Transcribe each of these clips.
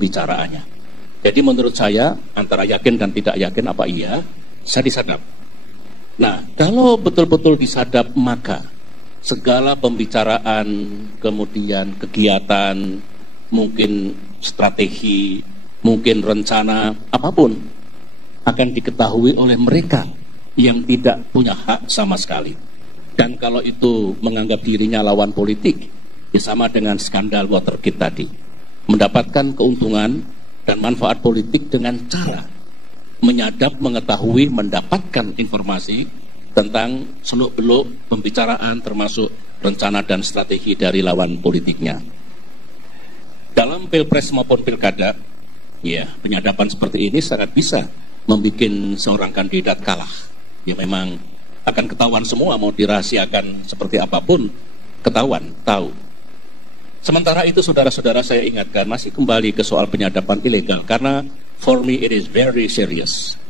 pembicaraannya. Jadi menurut saya, antara yakin dan tidak yakin apa iya, saya disadap. Nah, kalau betul-betul disadap, maka segala pembicaraan, kemudian kegiatan, mungkin strategi, mungkin rencana, apapun, akan diketahui oleh mereka yang tidak punya hak sama sekali. Dan kalau itu menganggap dirinya lawan politik, ya sama dengan skandal Watergate tadi. Mendapatkan keuntungan dan manfaat politik dengan cara menyadap, mengetahui, mendapatkan informasi tentang seluk-beluk pembicaraan termasuk rencana dan strategi dari lawan politiknya. Dalam pilpres maupun pilkada, ya penyadapan seperti ini sangat bisa membuat seorang kandidat kalah. Ya memang akan ketahuan semua, mau dirahasiakan seperti apapun, ketahuan, tahu. Sementara itu saudara-saudara, saya ingatkan masih kembali ke soal penyadapan ilegal, karena for me it is very serious.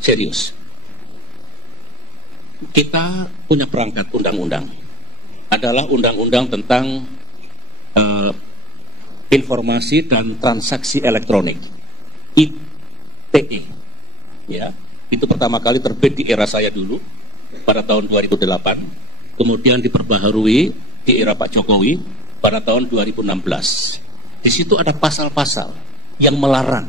Serius. Kita punya perangkat undang-undang, adalah undang-undang tentang informasi dan transaksi elektronik, ITE. Ya, itu pertama kali terbit di era saya dulu pada tahun 2008, kemudian diperbaharui di era Pak Jokowi pada tahun 2016. Di situ ada pasal-pasal yang melarang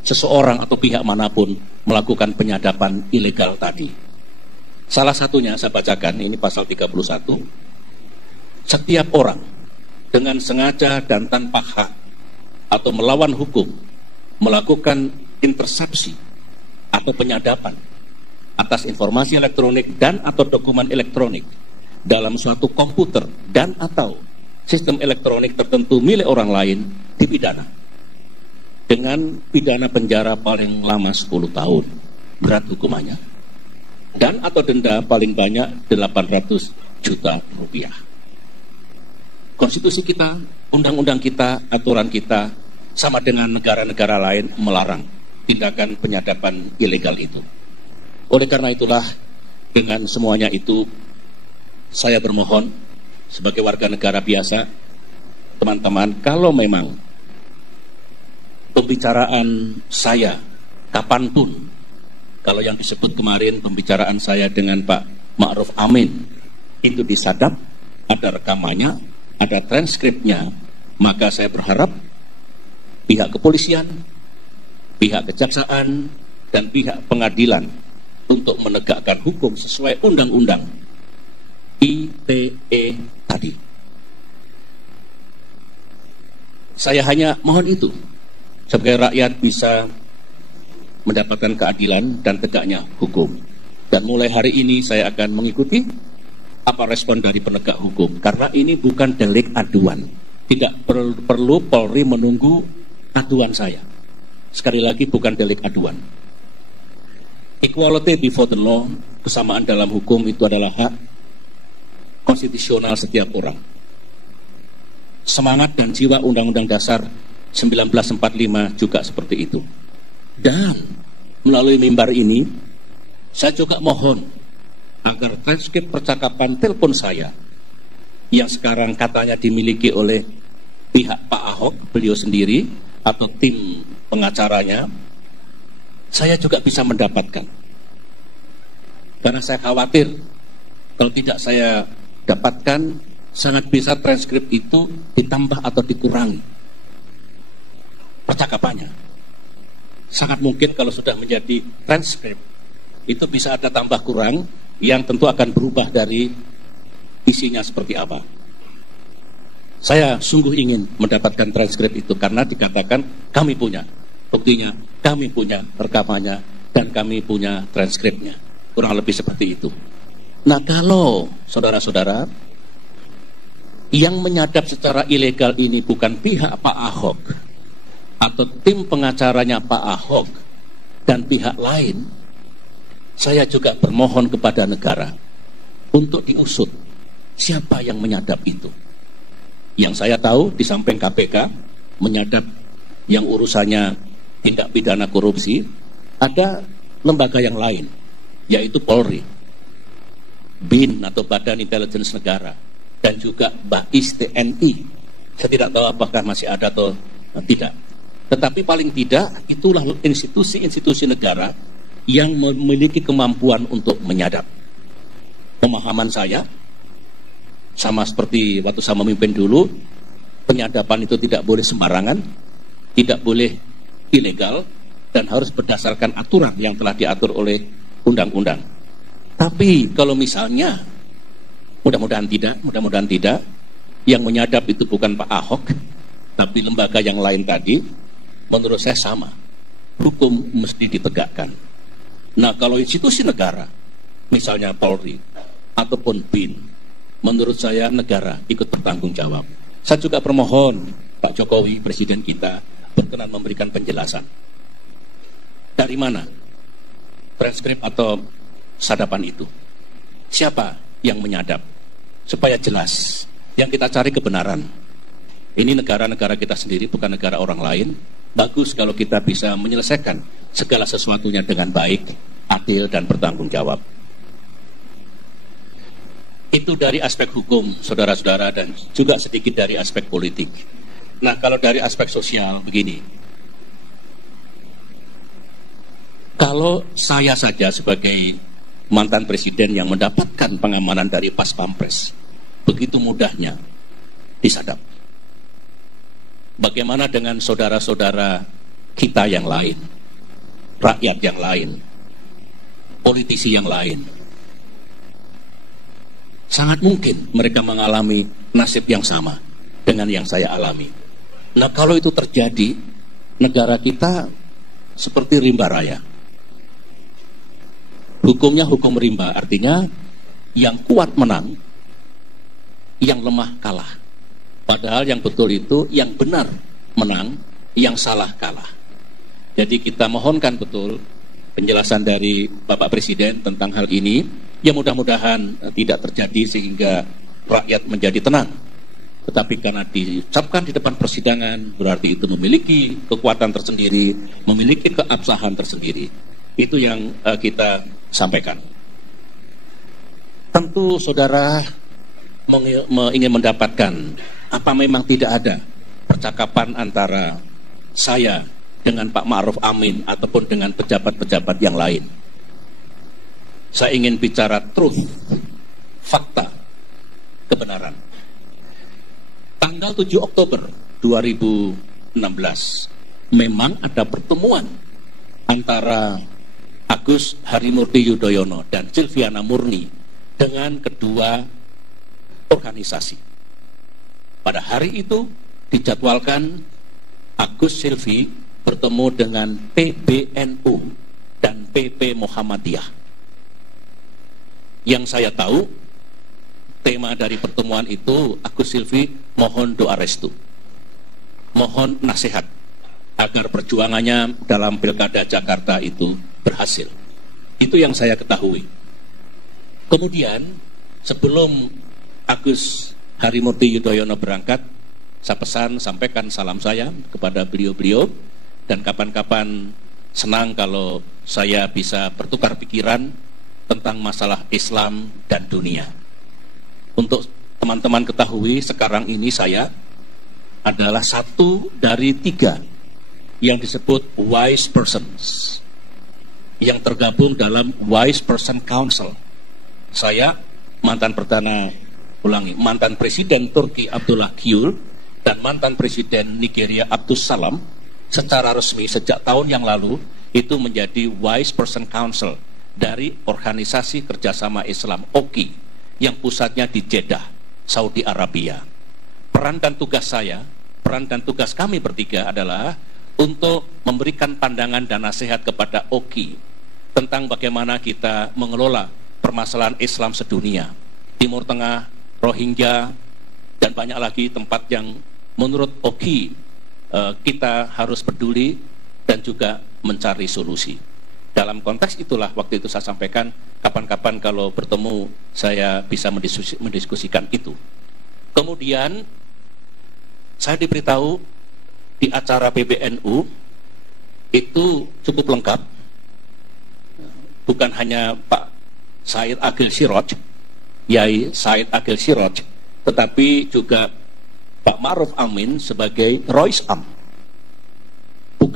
seseorang atau pihak manapun melakukan penyadapan ilegal tadi. Salah satunya saya bacakan, ini pasal 31. Setiap orang dengan sengaja dan tanpa hak atau melawan hukum melakukan intersepsi atau penyadapan atas informasi elektronik dan atau dokumen elektronik dalam suatu komputer dan atau sistem elektronik tertentu milik orang lain dipidana dengan pidana penjara paling lama 10 tahun, berat hukumannya, dan atau denda paling banyak 800 juta rupiah. Konstitusi kita, undang-undang kita, aturan kita sama dengan negara-negara lain melarang tindakan penyadapan ilegal itu. Oleh karena itulah, dengan semuanya itu, saya bermohon sebagai warga negara biasa, teman-teman, kalau memang pembicaraan saya kapanpun, kalau yang disebut kemarin pembicaraan saya dengan Pak Ma'ruf Amin itu disadap, ada rekamannya, ada transkripnya, maka saya berharap pihak kepolisian, pihak kejaksaan, dan pihak pengadilan untuk menegakkan hukum sesuai undang-undang ITE tadi. Saya hanya mohon itu, sebagai rakyat bisa mendapatkan keadilan dan tegaknya hukum. Dan mulai hari ini saya akan mengikuti apa respon dari penegak hukum, karena ini bukan delik aduan. Tidak perlu Polri menunggu aduan saya. Sekali lagi, bukan delik aduan. Equality before the law, kesamaan dalam hukum itu adalah hak konstitusional setiap orang. Semangat dan jiwa Undang-Undang Dasar 1945 juga seperti itu. Dan melalui mimbar ini, saya juga mohon agar transkrip percakapan telepon saya yang sekarang katanya dimiliki oleh pihak Pak Ahok, beliau sendiri, atau tim pengacaranya, saya juga bisa mendapatkan. Karena saya khawatir kalau tidak saya dapatkan, sangat bisa transkrip itu ditambah atau dikurangi percakapannya. Sangat mungkin kalau sudah menjadi transkrip itu bisa ada tambah kurang yang tentu akan berubah dari isinya seperti apa. Saya sungguh ingin mendapatkan transkrip itu karena dikatakan kami punya buktinya, kami punya rekamannya, dan kami punya transkripnya. Kurang lebih seperti itu. Nah, kalau saudara-saudara yang menyadap secara ilegal ini bukan pihak Pak Ahok atau tim pengacaranya Pak Ahok dan pihak lain, saya juga bermohon kepada negara untuk diusut siapa yang menyadap itu. Yang saya tahu di samping KPK menyadap yang urusannya tindak pidana korupsi, ada lembaga yang lain, yaitu Polri, BIN atau Badan Intelijen Negara, dan juga BAIS TNI. Saya tidak tahu apakah masih ada atau tidak. Tetapi paling tidak itulah institusi-institusi negara yang memiliki kemampuan untuk menyadap. Pemahaman saya, sama seperti waktu saya memimpin dulu, penyadapan itu tidak boleh sembarangan, tidak boleh ilegal, dan harus berdasarkan aturan yang telah diatur oleh undang-undang. Tapi kalau misalnya, mudah-mudahan tidak, yang menyadap itu bukan Pak Ahok, tapi lembaga yang lain tadi, menurut saya sama. Hukum mesti ditegakkan. Nah, kalau institusi negara, misalnya Polri, ataupun BIN, menurut saya negara ikut bertanggung jawab. Saya juga permohon Pak Jokowi, Presiden kita, berkenan memberikan penjelasan. Dari mana transkrip atau sadapan itu? Siapa yang menyadap? Supaya jelas. Yang kita cari kebenaran. Ini negara-negara kita sendiri, bukan negara orang lain. Bagus kalau kita bisa menyelesaikan segala sesuatunya dengan baik, adil, dan bertanggung jawab. Itu dari aspek hukum, saudara-saudara, dan juga sedikit dari aspek politik. Nah, kalau dari aspek sosial, begini. Kalau saya saja sebagai mantan presiden yang mendapatkan pengamanan dari Pas Pampres, begitu mudahnya disadap. Bagaimana dengan saudara-saudara kita yang lain, rakyat yang lain, politisi yang lain? Sangat mungkin mereka mengalami nasib yang sama dengan yang saya alami. Nah, kalau itu terjadi, negara kita seperti rimba raya. Hukumnya hukum rimba, artinya yang kuat menang, yang lemah kalah. Padahal yang betul itu yang benar menang, yang salah kalah. Jadi kita mohonkan betul penjelasan dari Bapak Presiden tentang hal ini. Ya mudah-mudahan tidak terjadi sehingga rakyat menjadi tenang. Tetapi karena diucapkan di depan persidangan, berarti itu memiliki kekuatan tersendiri, memiliki keabsahan tersendiri. Itu yang kita sampaikan. Tentu saudara ingin mendapatkan apa memang tidak ada percakapan antara saya dengan Pak Ma'ruf Amin ataupun dengan pejabat-pejabat yang lain. Saya ingin bicara truth, fakta, kebenaran. Tanggal 7 Oktober 2016 memang ada pertemuan antara Agus Harimurti Yudhoyono dan Silviana Murni dengan kedua organisasi. Pada hari itu dijadwalkan Agus Silvi bertemu dengan PBNU dan PP Muhammadiyah. Yang saya tahu, tema dari pertemuan itu Agus Silvi mohon doa restu, mohon nasihat agar perjuangannya dalam Pilkada Jakarta itu berhasil. Itu yang saya ketahui. Kemudian sebelum Agus Harimurti Yudhoyono berangkat, saya pesan sampaikan salam saya kepada beliau-beliau, dan kapan-kapan senang kalau saya bisa bertukar pikiran tentang masalah Islam dan dunia. Untuk teman-teman ketahui, sekarang ini saya adalah satu dari 3 yang disebut wise persons yang tergabung dalam Wise Person Council. Saya mantan Presiden Turki Abdullah Gül dan mantan Presiden Nigeria Abdus Salam secara resmi sejak tahun yang lalu itu menjadi Wise Person Council dari Organisasi Kerjasama Islam OKI yang pusatnya di Jeddah, Saudi Arabia. Peran dan tugas kami bertiga adalah untuk memberikan pandangan dan nasihat kepada OKI tentang bagaimana kita mengelola permasalahan Islam sedunia, Timur Tengah, Rohingya, dan banyak lagi tempat yang menurut OKI kita harus peduli dan juga mencari solusi. Dalam konteks itulah waktu itu saya sampaikan, kapan-kapan kalau bertemu saya bisa mendiskusikan itu. Kemudian saya diberitahu di acara PBNU itu cukup lengkap. Bukan hanya Pak Said Agil Siroj, Yai Said Agil Siroj, tetapi juga Pak Ma'ruf Amin sebagai Rois Am.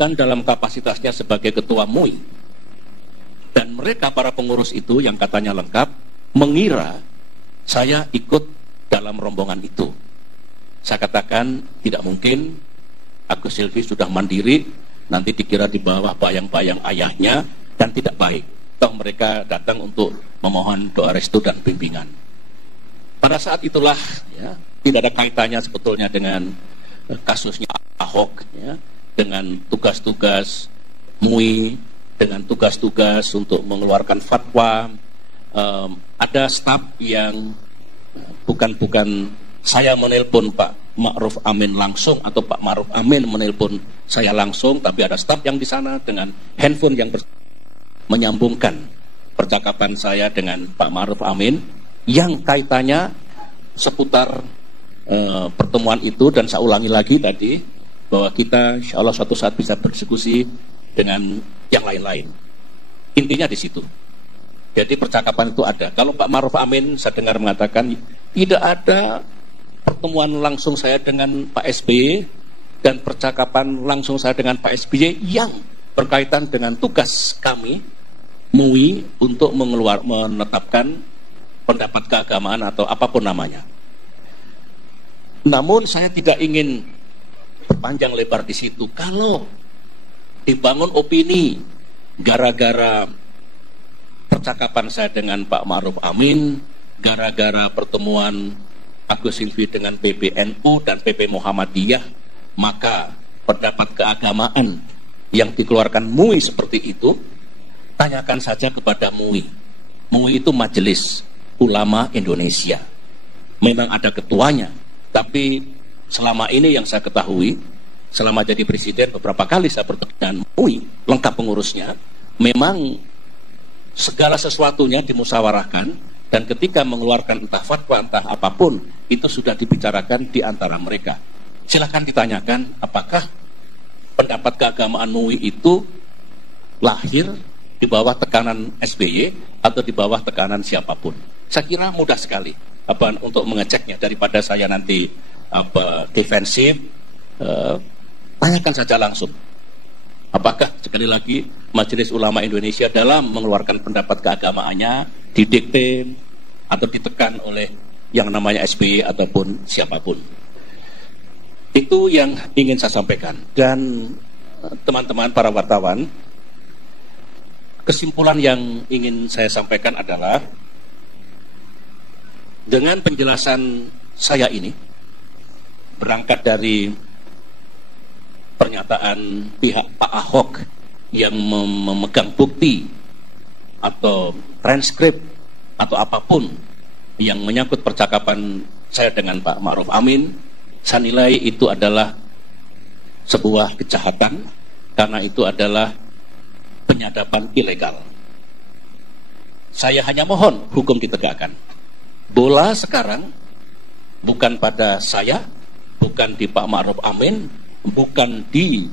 bukan dalam kapasitasnya sebagai ketua MUI. Dan mereka para pengurus itu yang katanya lengkap mengira saya ikut dalam rombongan itu. Saya katakan tidak mungkin. Agus Silvi sudah mandiri, nanti dikira di bawah bayang-bayang ayahnya, dan tidak baik. Toh mereka datang untuk memohon doa restu dan bimbingan. Pada saat itulah ya, tidak ada kaitannya sebetulnya dengan kasusnya Ahok, ya, dengan tugas-tugas MUI, dengan tugas-tugas untuk mengeluarkan fatwa. Ada staf yang bukan saya menelpon Pak Ma'ruf Amin langsung atau Pak Ma'ruf Amin menelpon saya langsung, tapi ada staf yang di sana dengan handphone yang menyambungkan percakapan saya dengan Pak Ma'ruf Amin yang kaitannya seputar pertemuan itu. Dan saya ulangi lagi tadi bahwa kita insya Allah suatu saat bisa berdiskusi dengan yang lain-lain. Intinya di situ. Jadi percakapan itu ada. Kalau Pak Ma'ruf Amin saya dengar mengatakan tidak ada pertemuan langsung saya dengan Pak SBY dan percakapan langsung saya dengan Pak SBY yang berkaitan dengan tugas kami MUI untuk menetapkan pendapat keagamaan atau apapun namanya. Namun saya tidak ingin berpanjang lebar di situ. Kalau dibangun opini gara-gara percakapan saya dengan Pak Ma'ruf Amin, gara-gara pertemuan Agus Silvi dengan PBNU dan PP Muhammadiyah, maka pendapat keagamaan yang dikeluarkan MUI seperti itu, tanyakan saja kepada MUI. MUI itu Majelis Ulama Indonesia. Memang ada ketuanya, tapi selama ini yang saya ketahui, selama jadi presiden beberapa kali saya bertemu dengan MUI, lengkap pengurusnya, memang segala sesuatunya dimusyawarahkan. Dan ketika mengeluarkan entah fatwa, entah apapun, itu sudah dibicarakan di antara mereka. Silahkan ditanyakan apakah pendapat keagamaan MUI itu lahir di bawah tekanan SBY atau di bawah tekanan siapapun. Saya kira mudah sekali untuk mengeceknya daripada saya nanti defensif. Tanyakan saja langsung. Apakah sekali lagi Majelis Ulama Indonesia dalam mengeluarkan pendapat keagamaannya didikte atau ditekan oleh yang namanya SBY ataupun siapapun. Itu yang ingin saya sampaikan. Dan teman-teman para wartawan, kesimpulan yang ingin saya sampaikan adalah dengan penjelasan saya ini berangkat dari pernyataan pihak Pak Ahok yang memegang bukti atau transkrip atau apapun yang menyangkut percakapan saya dengan Pak Ma'ruf Amin, saya nilai itu adalah sebuah kejahatan karena itu adalah penyadapan ilegal. Saya hanya mohon hukum ditegakkan. Bola sekarang bukan pada saya, bukan di Pak Ma'ruf Amin, bukan di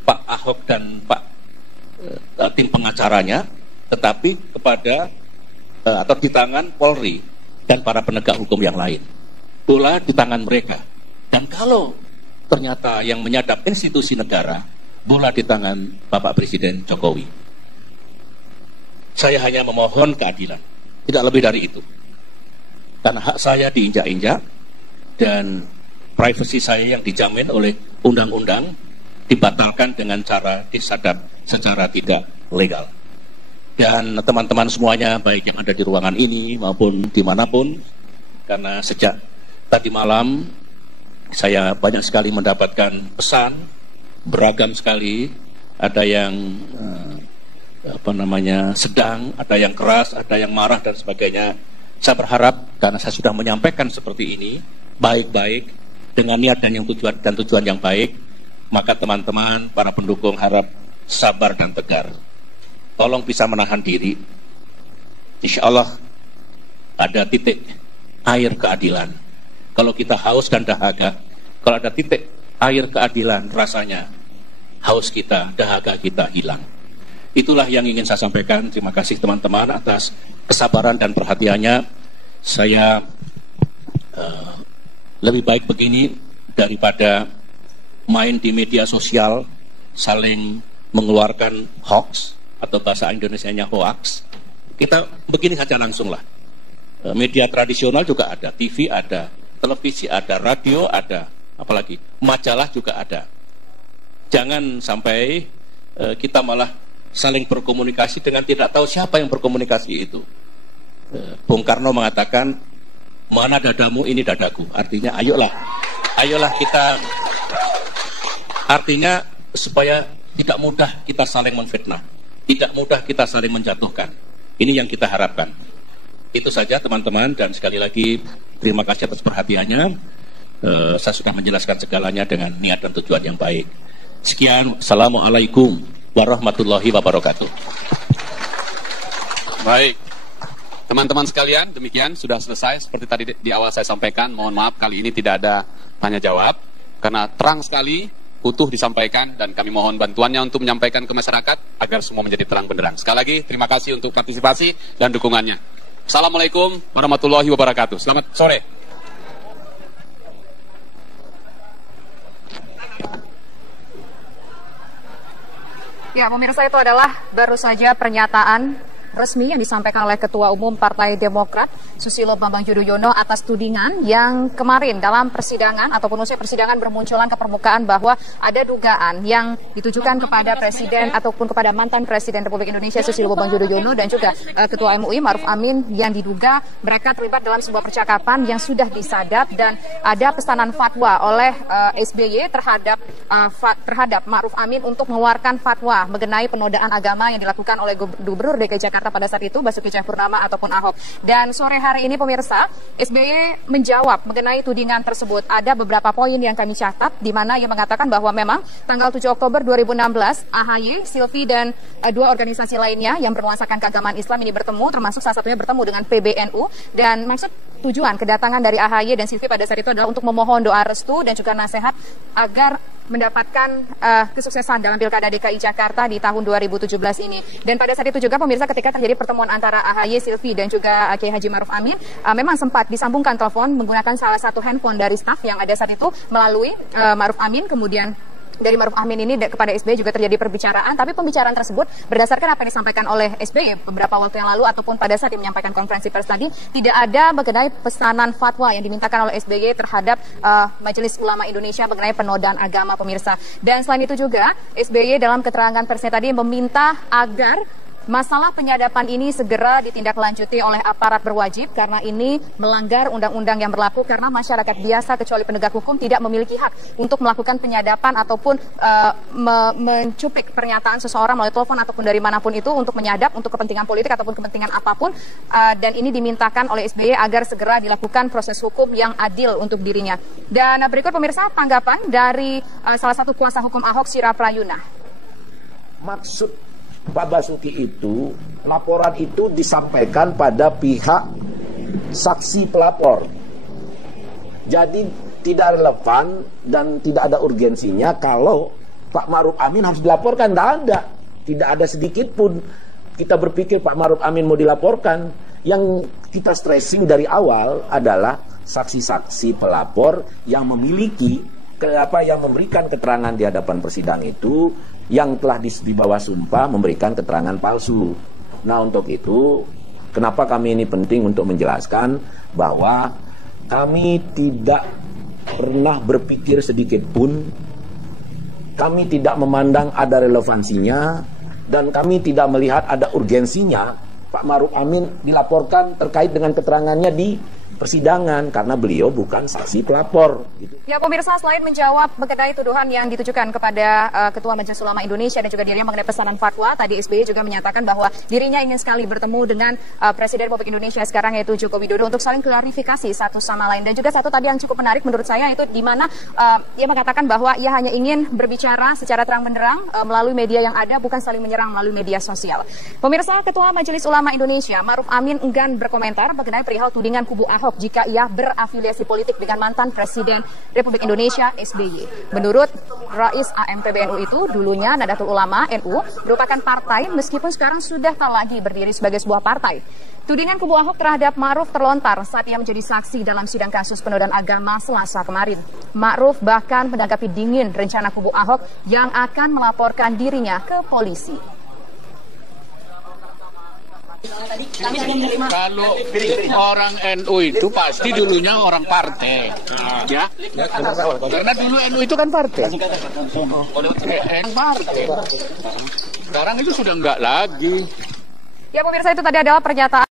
Pak Ahok dan Pak tim pengacaranya, tetapi kepada atau di tangan Polri dan para penegak hukum yang lain. Bola di tangan mereka. Dan kalau ternyata yang menyadap institusi negara, bola di tangan Bapak Presiden Jokowi. Saya hanya memohon keadilan, tidak lebih dari itu. Karena hak saya diinjak-injak dan privasi saya yang dijamin oleh undang-undang dibatalkan dengan cara disadap secara tidak legal. Dan teman-teman semuanya, baik yang ada di ruangan ini maupun dimanapun, karena sejak tadi malam saya banyak sekali mendapatkan pesan, beragam sekali, ada yang sedang, ada yang keras, ada yang marah dan sebagainya. Saya berharap karena saya sudah menyampaikan seperti ini baik-baik dengan niat dan tujuan yang baik, maka teman-teman para pendukung harap sabar dan tegar. Tolong bisa menahan diri. Insya Allah ada titik air keadilan. Kalau kita haus dan dahaga, kalau ada titik air keadilan, rasanya haus kita, dahaga kita hilang. Itulah yang ingin saya sampaikan. Terima kasih teman-teman atas kesabaran dan perhatiannya. Saya lebih baik begini daripada main di media sosial saling mengeluarkan hoax atau bahasa Indonesianya hoax, kita begini saja langsung lah. Media tradisional juga ada, TV ada, televisi ada, radio ada, apalagi majalah juga ada. Jangan sampai kita malah saling berkomunikasi dengan tidak tahu siapa yang berkomunikasi itu. Bung Karno mengatakan, mana dadamu ini dadaku. Artinya ayolah kita, artinya supaya tidak mudah kita saling menfitnah, tidak mudah kita saling menjatuhkan. Ini yang kita harapkan. Itu saja teman-teman, dan sekali lagi terima kasih atas perhatiannya. Saya sudah menjelaskan segalanya dengan niat dan tujuan yang baik. Sekian, Assalamualaikum warahmatullahi wabarakatuh. Baik, teman-teman sekalian, demikian sudah selesai. Seperti tadi di awal saya sampaikan, mohon maaf kali ini tidak ada tanya jawab, karena terang sekali, utuh disampaikan, dan kami mohon bantuannya untuk menyampaikan ke masyarakat agar semua menjadi terang benderang. Sekali lagi, terima kasih untuk partisipasi dan dukungannya. Assalamualaikum warahmatullahi wabarakatuh. Selamat sore. Ya, pemirsa, itu adalah baru saja pernyataan resmi yang disampaikan oleh Ketua Umum Partai Demokrat Susilo Bambang Yudhoyono atas tudingan yang kemarin dalam persidangan ataupun usai persidangan bermunculan ke permukaan bahwa ada dugaan yang ditujukan kepada Presiden ataupun kepada mantan Presiden Republik Indonesia Susilo Bambang Yudhoyono dan juga Ketua MUI Ma'ruf Amin yang diduga mereka terlibat dalam sebuah percakapan yang sudah disadap dan ada pesanan fatwa oleh SBY terhadap Ma'ruf Amin untuk mengeluarkan fatwa mengenai penodaan agama yang dilakukan oleh Gubernur DKI Jakarta pada saat itu, Basuki Cahayapurnama ataupun Ahok. Dan sore hari ini pemirsa, SBY menjawab mengenai tudingan tersebut. Ada beberapa poin yang kami catat, di mana ia mengatakan bahwa memang tanggal 7 Oktober 2016, AHY, Silvi, dan dua organisasi lainnya yang bernuansakan keagamaan Islam ini bertemu, termasuk salah satunya bertemu dengan PBNU, dan maksud tujuan kedatangan dari AHY dan Silvi pada saat itu adalah untuk memohon doa restu dan juga nasihat agar mendapatkan kesuksesan dalam Pilkada DKI Jakarta di tahun 2017 ini. Dan pada saat itu juga pemirsa, ketika terjadi pertemuan antara AHY, Silvi, dan juga Kiai Haji Ma'ruf Amin, memang sempat disambungkan telepon menggunakan salah satu handphone dari staf yang ada saat itu melalui Ma'ruf Amin. Kemudian dari Ma'ruf Amin ini kepada SBY juga terjadi perbicaraan, tapi pembicaraan tersebut berdasarkan apa yang disampaikan oleh SBY beberapa waktu yang lalu ataupun pada saat yang menyampaikan konferensi pers tadi, tidak ada mengenai pesanan fatwa yang dimintakan oleh SBY terhadap Majelis Ulama Indonesia mengenai penodaan agama, pemirsa. Dan selain itu juga SBY dalam keterangan persnya tadi meminta agar masalah penyadapan ini segera ditindaklanjuti oleh aparat berwajib karena ini melanggar undang-undang yang berlaku, karena masyarakat biasa kecuali penegak hukum tidak memiliki hak untuk melakukan penyadapan ataupun mencuplik pernyataan seseorang melalui telepon ataupun dari manapun itu untuk menyadap untuk kepentingan politik ataupun kepentingan apapun, dan ini dimintakan oleh SBY agar segera dilakukan proses hukum yang adil untuk dirinya. Dan berikut pemirsa tanggapan dari salah satu kuasa hukum Ahok, Syira Prayuna. Maksud Pak Basuki itu, laporan itu disampaikan pada pihak saksi pelapor. Jadi tidak relevan dan tidak ada urgensinya kalau Pak Ma'ruf Amin harus dilaporkan. Tidak ada sedikit pun kita berpikir Pak Ma'ruf Amin mau dilaporkan. Yang kita stressing dari awal adalah saksi-saksi pelapor yang memiliki yang memberikan keterangan di hadapan persidangan itu, yang telah di bawah sumpah memberikan keterangan palsu. Nah, untuk itu kenapa kami ini penting untuk menjelaskan bahwa kami tidak pernah berpikir sedikit pun, kami tidak memandang ada relevansinya, dan kami tidak melihat ada urgensinya Pak Ma'ruf Amin dilaporkan terkait dengan keterangannya di persidangan karena beliau bukan saksi pelapor. Ya pemirsa, selain menjawab mengenai tuduhan yang ditujukan kepada Ketua Majelis Ulama Indonesia dan juga dirinya mengenai pesanan fatwa, tadi SBY juga menyatakan bahwa dirinya ingin sekali bertemu dengan Presiden Republik Indonesia sekarang yaitu Joko Widodo untuk saling klarifikasi satu sama lain. Dan juga satu tadi yang cukup menarik menurut saya itu di mana ia mengatakan bahwa ia hanya ingin berbicara secara terang benderang melalui media yang ada, bukan saling menyerang melalui media sosial. Pemirsa, Ketua Majelis Ulama Indonesia Ma'ruf Amin enggan berkomentar mengenai perihal tudingan kubu Ahok Ahok jika ia berafiliasi politik dengan mantan Presiden Republik Indonesia SBY. Menurut Rais AMPBNU itu, dulunya Nahdlatul Ulama NU merupakan partai meskipun sekarang sudah tak lagi berdiri sebagai sebuah partai. Tudingan kubu Ahok terhadap Ma'ruf terlontar saat ia menjadi saksi dalam sidang kasus penodaan agama Selasa kemarin. Ma'ruf bahkan menanggapi dingin rencana kubu Ahok yang akan melaporkan dirinya ke polisi. Kalau orang NU itu pasti dulunya orang partai, ya. Karena dulu NU itu kan partai. Sekarang itu sudah enggak lagi. Ya pemirsa, itu tadi adalah pernyataan